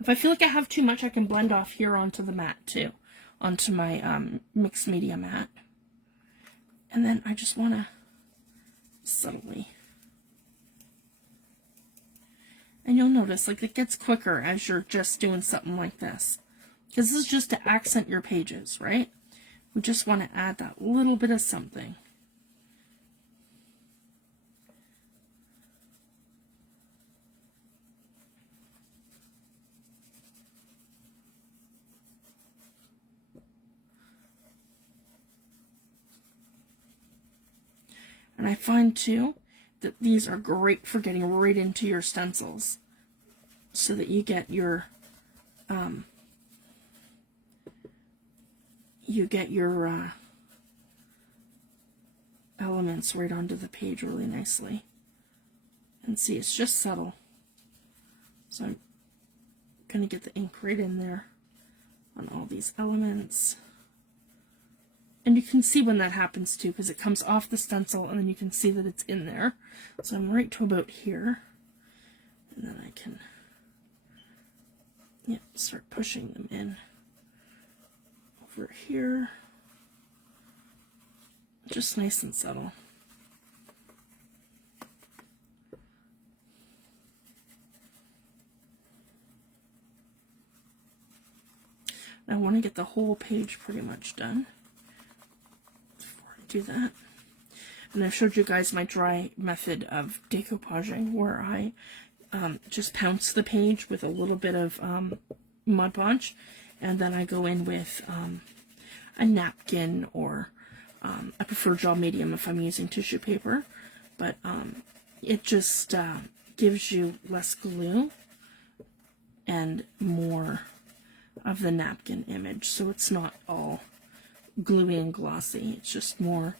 If I feel like I have too much, I can blend off here onto the mat too, onto my mixed media mat. And then I just want to subtly. And you'll notice, like, it gets quicker as you're just doing something like this. Because this is just to accent your pages, right? We just want to add that little bit of something. And I find, too, that these are great for getting right into your stencils, so that you get your, elements right onto the page really nicely. And see, it's just subtle. So I'm going to get the ink right in there on all these elements. And you can see when that happens too, because it comes off the stencil and then you can see that it's in there. So I'm right to about here. And then I can Yeah, start pushing them in over here. Just nice and subtle. I want to get the whole page pretty much done before I do that. And I've showed you guys my dry method of decoupaging, where I just pounce the page with a little bit of Mod Podge, and then I go in with a napkin, or I prefer gel medium if I'm using tissue paper, but it just gives you less glue and more of the napkin image, so it's not all gluey and glossy. It's just more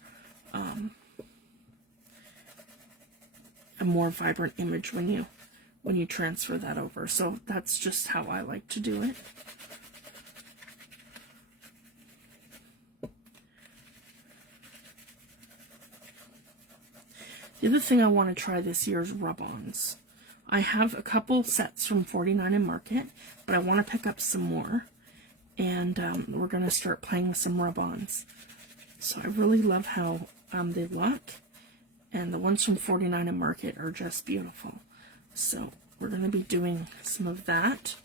a more vibrant image when you transfer that over. So that's just how I like to do it. The other thing I want to try this year is rub-ons. I have a couple sets from 49 and Market, but I want to pick up some more, and we're going to start playing with some rub-ons. So I really love how they look, and the ones from 49 and Market are just beautiful. So we're going to be doing some of that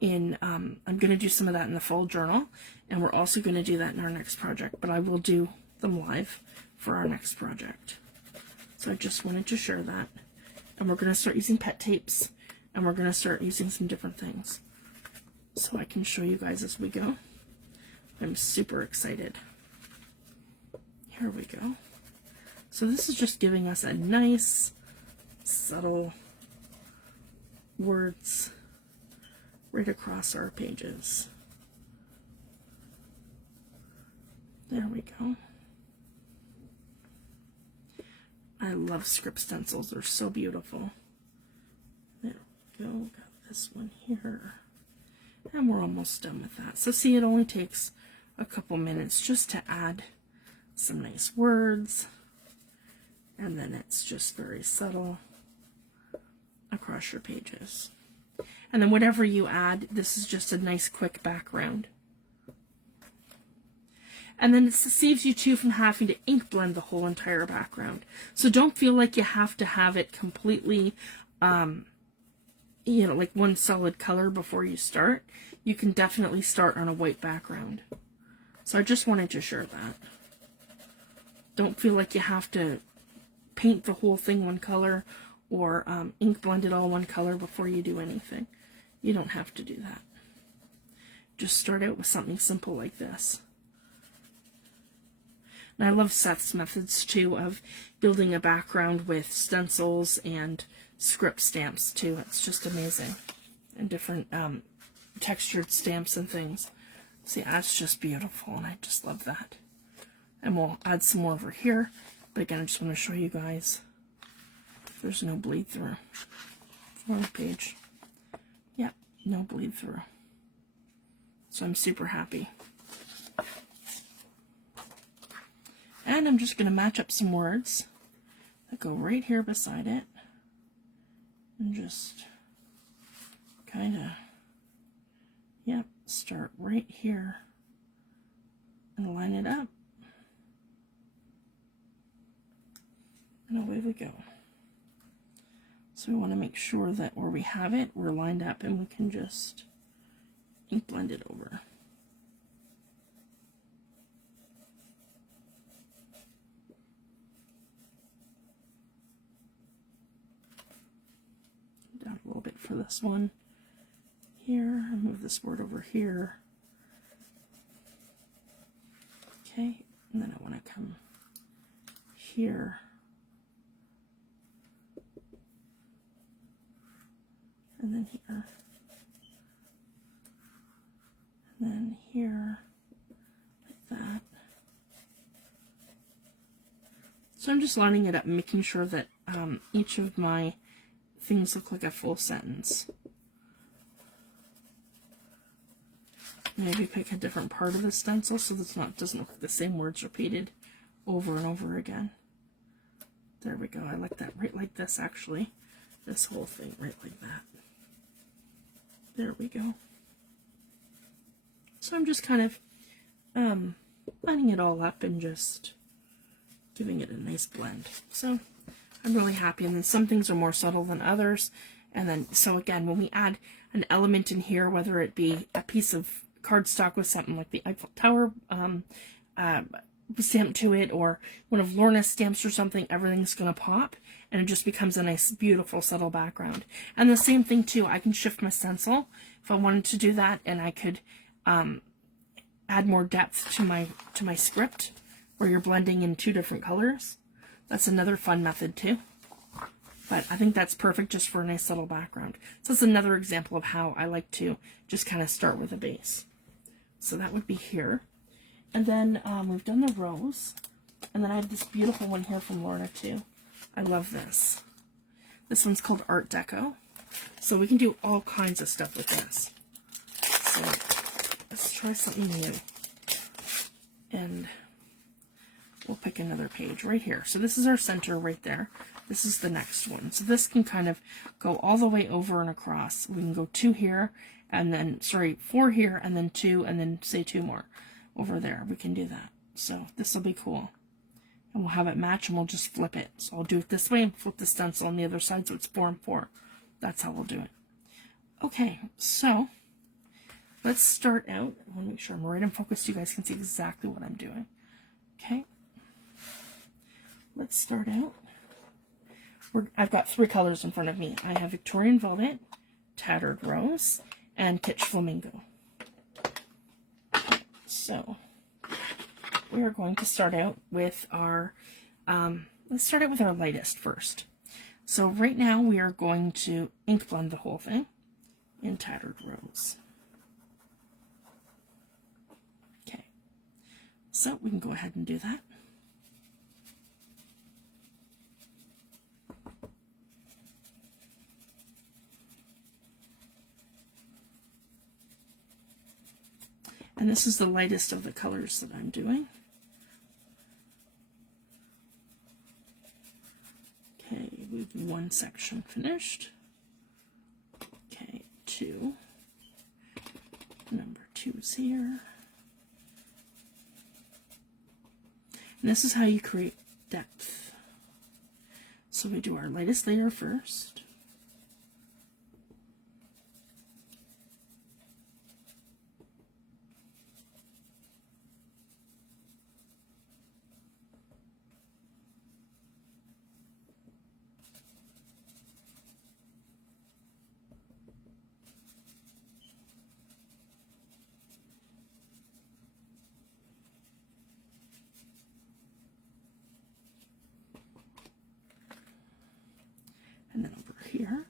in, I'm going to do some of that in the fall journal, and we're also going to do that in our next project, but I will do them live for our next project. So I just wanted to share that. And we're going to start using pet tapes, and we're going to start using some different things, so I can show you guys as we go. I'm super excited. Here we go. So this is just giving us a nice, subtle words right across our pages. There we go. I love script stencils. They're so beautiful. There we go. Got this one here. And we're almost done with that. So see, it only takes a couple minutes just to add some nice words. And then it's just very subtle across your pages. And then whatever you add, this is just a nice quick background. And then it saves you too from having to ink blend the whole entire background. So don't feel like you have to have it completely, you know, like one solid color before you start. You can definitely start on a white background. So I just wanted to share that. Don't feel like you have to paint the whole thing one color, or ink blend it all one color before you do anything. You don't have to do that. Just start out with something simple like this. And I love Seth's methods too of building a background with stencils and script stamps too. It's just amazing. And different textured stamps and things. See, that's just beautiful, and I just love that. And we'll add some more over here. But again, I just want to show you guys there's no bleed through for the page. Yeah, no bleed through. So I'm super happy. And I'm just going to match up some words that go right here beside it. And just kind of, yep, start right here and line it up. And away we go. So we want to make sure that where we have it, we're lined up, and we can just ink blend it over. Down a little bit for this one here, and move this word over here. Okay, and then I want to come here and then here and then here, like that. So I'm just lining it up and making sure that each of my things look like a full sentence. Maybe pick a different part of the stencil so that it doesn't look like the same words repeated over and over again. There we go. I like that right like this, actually. This whole thing right like that. There we go. So I'm just kind of lining it all up and just giving it a nice blend. So I'm really happy. And then some things are more subtle than others. And then, so again, when we add an element in here, whether it be a piece of cardstock with something like the Eiffel Tower stamp to it, or one of Lorna's stamps or something, everything's going to pop, and it just becomes a nice, beautiful, subtle background. And the same thing too, I can shift my stencil if I wanted to do that, and I could add more depth to my script, where you're blending in two different colors. That's another fun method too. But I think that's perfect just for a nice subtle background. So that's another example of how I like to just kind of start with a base. So that would be here. And then we've done the rose. And then I have this beautiful one here from Lorna too. I love this. This one's called Art Deco. So we can do all kinds of stuff with this. So let's try something new. And we'll pick another page right here. So this is our center right there. This is the next one. So this can kind of go all the way over and across. We can go 2 here, and then, sorry, 4 here, and then 2, and then say 2 more over there. We can do that. So this will be cool. And we'll have it match, and we'll just flip it. So I'll do it this way and flip the stencil on the other side so it's 4 and 4. That's how we'll do it. Okay, so let's start out. I want to make sure I'm right in focus so you guys can see exactly what I'm doing. Okay. Let's start out. I've got 3 colors in front of me. I have Victorian Velvet, Tattered Rose, and Kitch Flamingo. So we are going to start out with our, let's start out with our lightest first. So right now we are going to ink blend the whole thing in Tattered Rose. Okay, so we can go ahead and do that. And this is the lightest of the colors that I'm doing. Okay, we've 1 section finished. Okay, 2. Number 2's here. And this is how you create depth. So we do our lightest layer first. And then over here.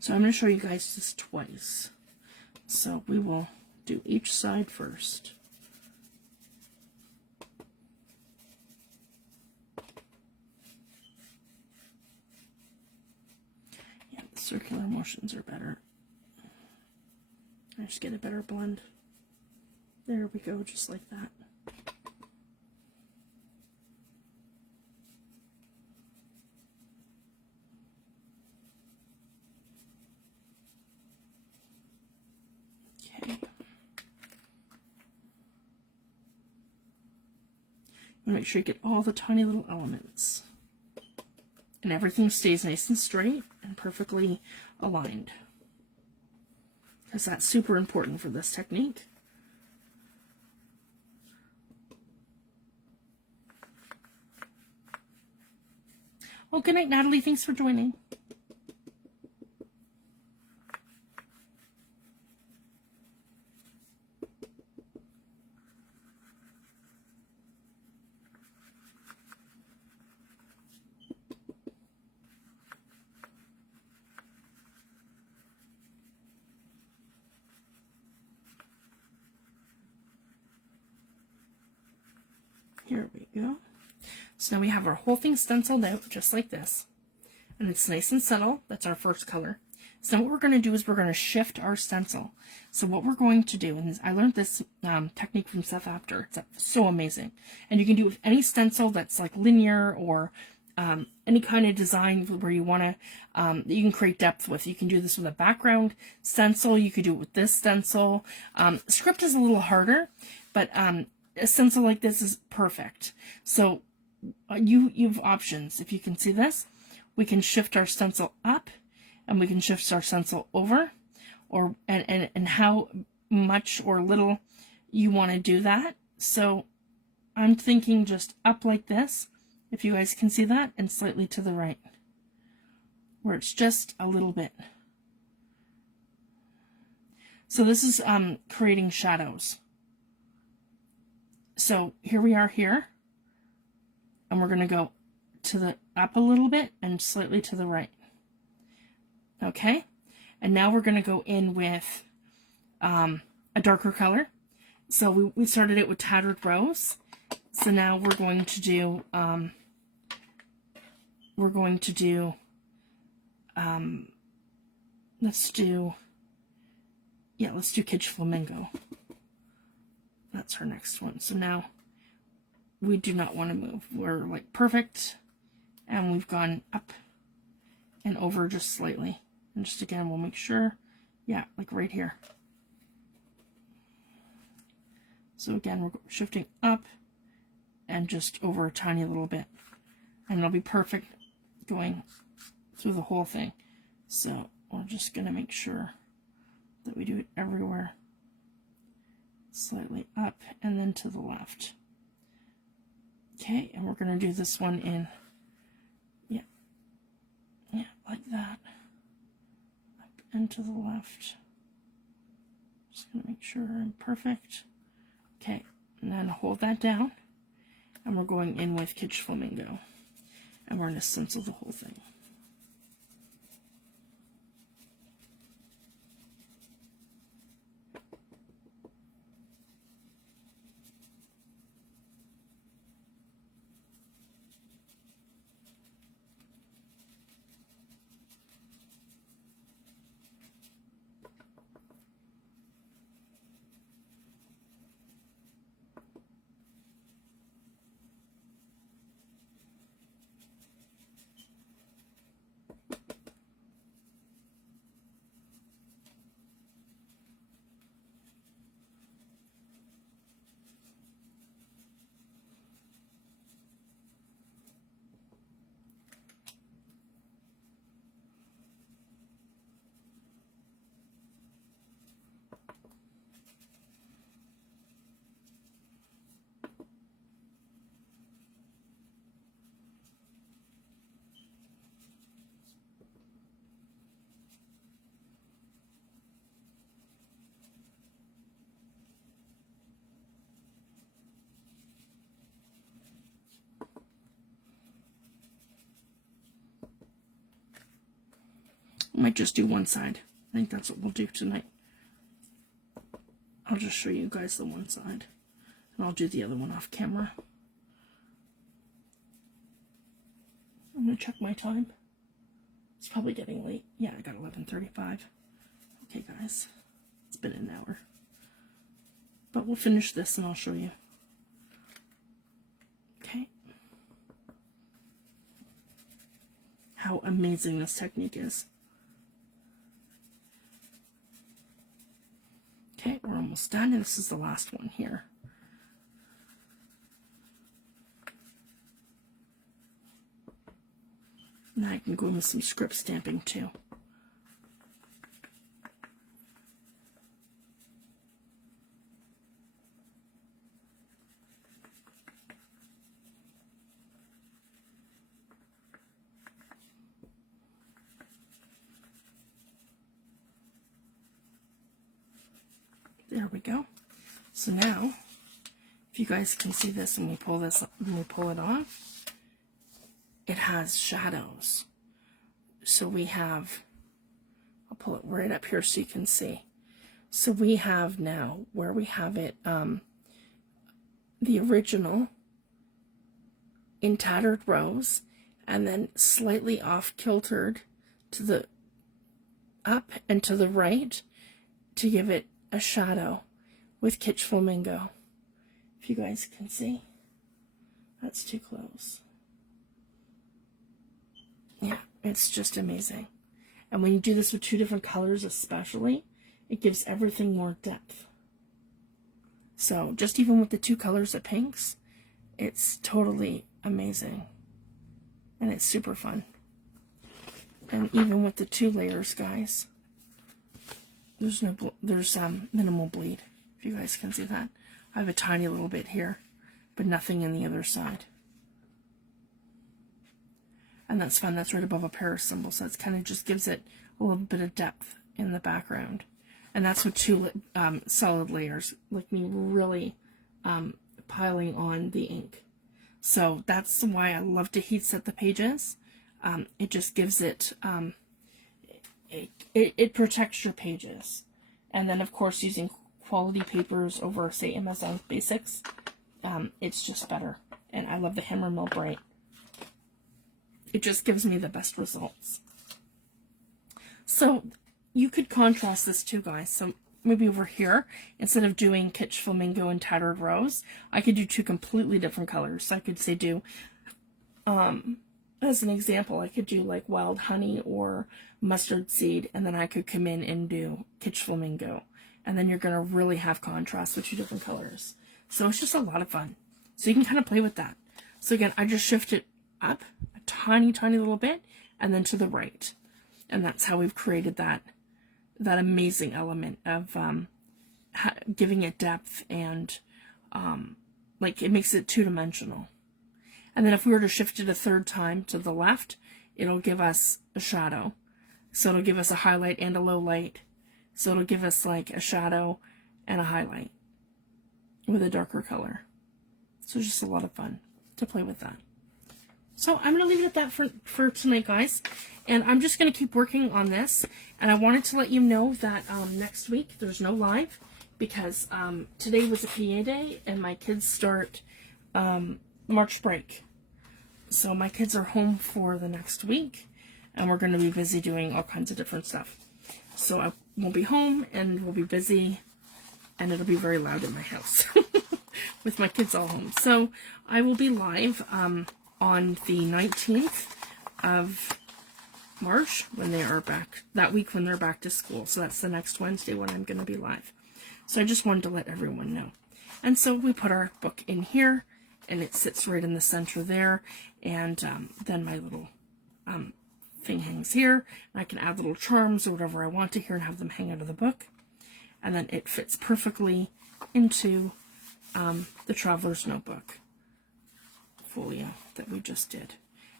So I'm going to show you guys this twice. So we will do each side first. Yeah, the circular motions are better. I just get a better blend. There we go, just like that. Make sure you get all the tiny little elements. And everything stays nice and straight and perfectly aligned. Because that's super important for this technique. Well, good night, Natalie. Thanks for joining. Here we go. So now we have our whole thing stenciled out just like this. And it's nice and subtle. That's our first color. So what we're going to do is we're going to shift our stencil. So what we're going to do, and I learned this technique from Seth Apter. It's so amazing. And you can do it with any stencil that's like linear or any kind of design where you want to, that you can create depth with. You can do this with a background stencil. You could do it with this stencil. Script is a little harder, but a stencil like this is perfect. So you have options. If you can see this, we can shift our stencil up and we can shift our stencil over, or and how much or little you want to do that. So I'm thinking just up like this, if you guys can see that, and slightly to the right, where it's just a little bit. So this is creating shadows. So here we are here, and we're going to go to the up a little bit and slightly to the right. Okay, and now we're going to go in with a darker color. So we started it with Tattered Rose. So now we're going to do let's do Kitch Flamingo. That's her next one. So now we do not want to move. We're like perfect, and we've gone up and over just slightly. And just again, we'll make sure, yeah, like right here. So again, we're shifting up and just over a tiny little bit, and it'll be perfect going through the whole thing. So we're just going to make sure that we do it everywhere. Slightly up and then to the left. Okay, and we're going to do this one in, yeah, like that. Up and to the left. Just going to make sure I'm perfect. Okay, and then hold that down. And we're going in with Kitch Flamingo. And we're going to stencil the whole thing. Might just do one side. I think that's what we'll do tonight. I'll just show you guys the one side, and I'll do the other one off camera. I'm gonna check my time. It's probably getting late. Yeah, I got 11:35. Okay, guys, it's been an hour, but we'll finish this and I'll show you. Okay, how amazing this technique is. Okay, we're almost done, and this is the last one here. Now I can go in with some script stamping too. There we go. So now, if you guys can see this, and we pull this, and we pull it off, it has shadows. So we have, I'll pull it right up here so you can see. So we have now, where we have it, the original in Tattered Rose, and then slightly off kiltered to the up and to the right to give it a shadow with Kitch Flamingo. If you guys can see, that's too close. It's just amazing. And when you do this with 2 different colors especially, it gives everything more depth. So just even with the 2 colors of pinks, it's totally amazing. And it's super fun. And even with the 2 layers, guys, there's minimal bleed, if you guys can see that. I have a tiny little bit here, but nothing in the other side. And that's fun. That's right above a pair symbol, so it kind of just gives it a little bit of depth in the background. And that's with 2 solid layers, like me really piling on the ink. So that's why I love to heat set the pages. It just gives it, it protects your pages. And then of course using quality papers over, say, Amazon Basics, it's just better. And I love the Hammer Mill Bright. It just gives me the best results. So you could contrast this too, guys. So maybe over here, instead of doing Kitch Flamingo and Tattered Rose, I could do 2 completely different colors. So I could say do, as an example, I could do like Wild Honey or Mustard Seed, and then I could come in and do Kitch Flamingo. And then you're going to really have contrast with 2 different colors. So it's just a lot of fun. So you can kind of play with that. So again, I just shift it up a tiny, tiny little bit, and then to the right. And that's how we've created that amazing element of giving it depth and like it makes it 2-dimensional. And then if we were to shift it a 3rd time to the left, it'll give us a shadow. So it'll give us a highlight and a low light. So it'll give us like a shadow and a highlight with a darker color. So it's just a lot of fun to play with that. So I'm going to leave it at that for tonight, guys. And I'm just going to keep working on this. And I wanted to let you know that next week there's no live because today was a PA day and my kids start March break. So my kids are home for the next week and we're going to be busy doing all kinds of different stuff. So I won't be home and we'll be busy and it'll be very loud in my house with my kids all home. So I will be live on the 19th of March when they are back, that week when they're back to school. So that's the next Wednesday when I'm going to be live. So I just wanted to let everyone know. And so we put our book in here and it sits right in the center there. And then my little thing hangs here. And I can add little charms or whatever I want to here and have them hang out of the book. And then it fits perfectly into the Traveler's Notebook folio that we just did.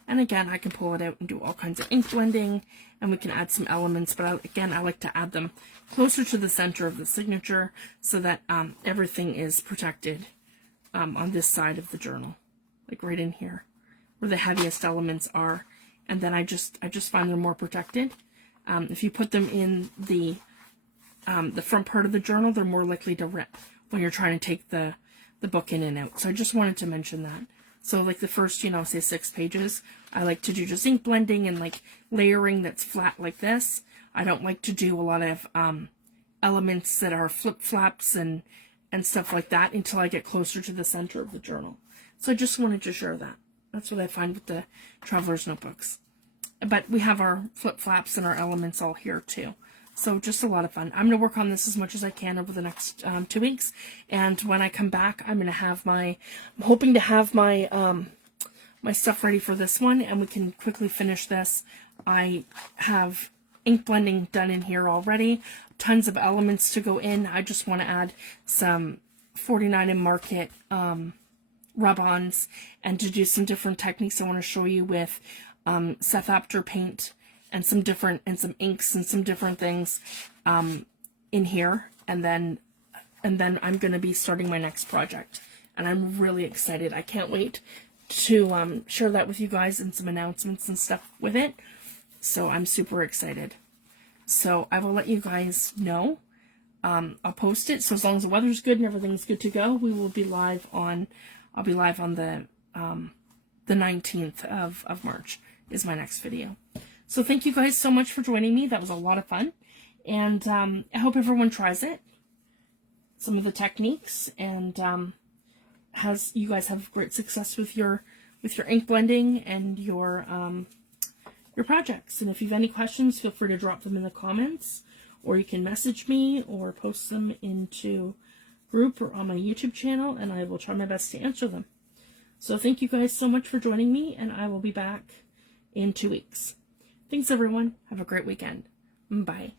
And again, I can pull it out and do all kinds of ink blending, and we can add some elements, but again, I like to add them closer to the center of the signature so that everything is protected on this side of the journal, like right in here, where the heaviest elements are. And then I just find they're more protected. If you put them in the front part of the journal, they're more likely to rip when you're trying to take the book in and out. So I just wanted to mention that. So like the first, say 6 pages, I like to do just ink blending and like layering that's flat like this. I don't like to do a lot of elements that are flip-flaps and stuff like that until I get closer to the center of the journal. So I just wanted to share that. That's what I find with the Traveler's Notebooks. But we have our flip-flaps and our elements all here too. So just a lot of fun. I'm going to work on this as much as I can over the next 2 weeks. And when I come back, I'm hoping to have my my stuff ready for this one, and we can quickly finish this. I have ink blending done in here already. Tons of elements to go in. I just want to add some 49 and Market rub-ons and to do some different techniques I want to show you with Seth Apter paint and some inks and some different things in here, and then I'm going to be starting my next project, and I'm really excited. I can't wait to share that with you guys and some announcements and stuff with it. So I'm super excited. So I will let you guys know. I'll post it. So as long as the weather's good and everything's good to go, we will be live on. I'll be live on the 19th of March is my next video. So thank you guys so much for joining me. That was a lot of fun. And I hope everyone tries it. Some of the techniques, and you guys have great success with your ink blending and your your projects. And if you have any questions, feel free to drop them in the comments, or you can message me or post them into group or on my YouTube channel, and I will try my best to answer them. So thank you guys so much for joining me, and I will be back in 2 weeks. Thanks everyone. Have a great weekend. Bye.